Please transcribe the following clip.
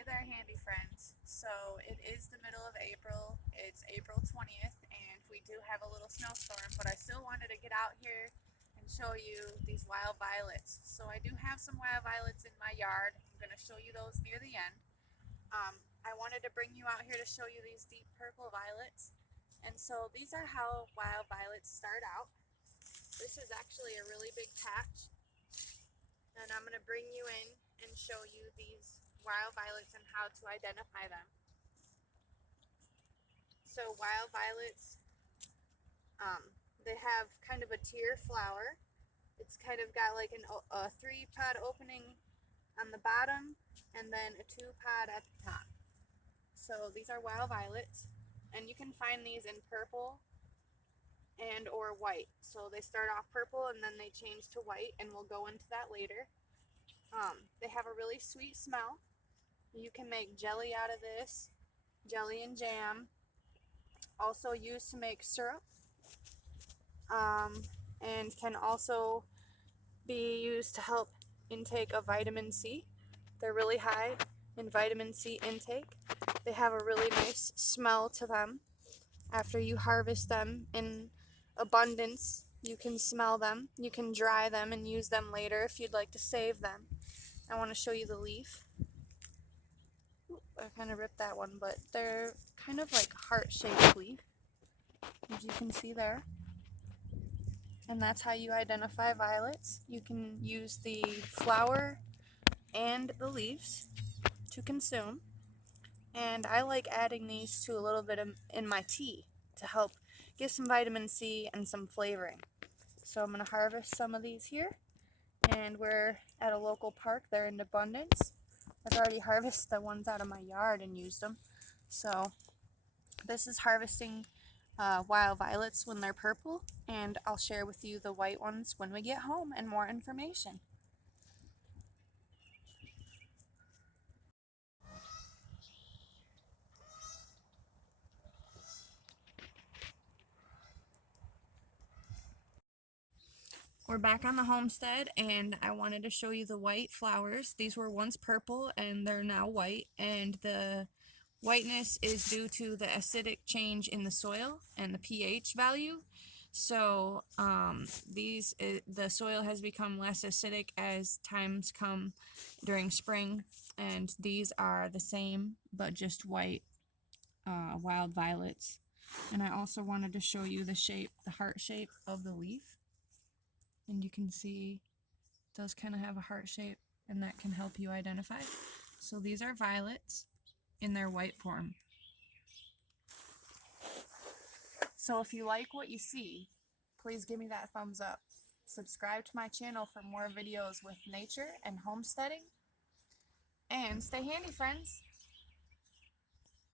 Hey there, handy friends. So it is the middle of April. It's April 20th, and we do have a little snowstorm, but I still wanted to get out here and show you these wild violets. So I do have some wild violets in my yard. I'm going to show you those near the end. I wanted to bring you out here to show you these deep purple violets. And so these are how wild violets start out. This is actually a really big patch, and I'm going to bring you in and show you these wild violets and how to identify them. So wild violets, they have kind of a tier flower. It's kind of got like a 3-pod opening on the bottom and then a 2-pod at the top. So these are wild violets, and you can find these in purple and or white. So they start off purple and then they change to white, and we'll go into that later. They have a really sweet smell. You can make jelly out of this, jelly and jam, also used to make syrup, and can also be used to help intake of vitamin C. They're really high in vitamin C intake. They have a really nice smell to them. After you harvest them in abundance, you can smell them. You can dry them and use them later if you'd like to save them. I want to show you the leaf. I kind of ripped that one, but they're kind of like heart-shaped leaf, as you can see there. And that's how you identify violets. You can use the flower and the leaves to consume. And I like adding these to a little bit in my tea to help get some vitamin C and some flavoring. So I'm going to harvest some of these here. And we're at a local park. They're in abundance. I've already harvested the ones out of my yard and used them. So this is harvesting wild violets when they're purple, and I'll share with you the white ones when we get home and more information. We're back on the homestead, and I wanted to show you the white flowers. These were once purple and they're now white, and the whiteness is due to the acidic change in the soil and the pH value. So the soil has become less acidic as times come during spring, and these are the same but just white wild violets. And I also wanted to show you the shape, the heart shape of the leaf. And you can see it does kind of have a heart shape, and that can help you identify. So these are violets in their white form. So if you like what you see, please give me that thumbs up. Subscribe to my channel for more videos with nature and homesteading. And stay handy, friends!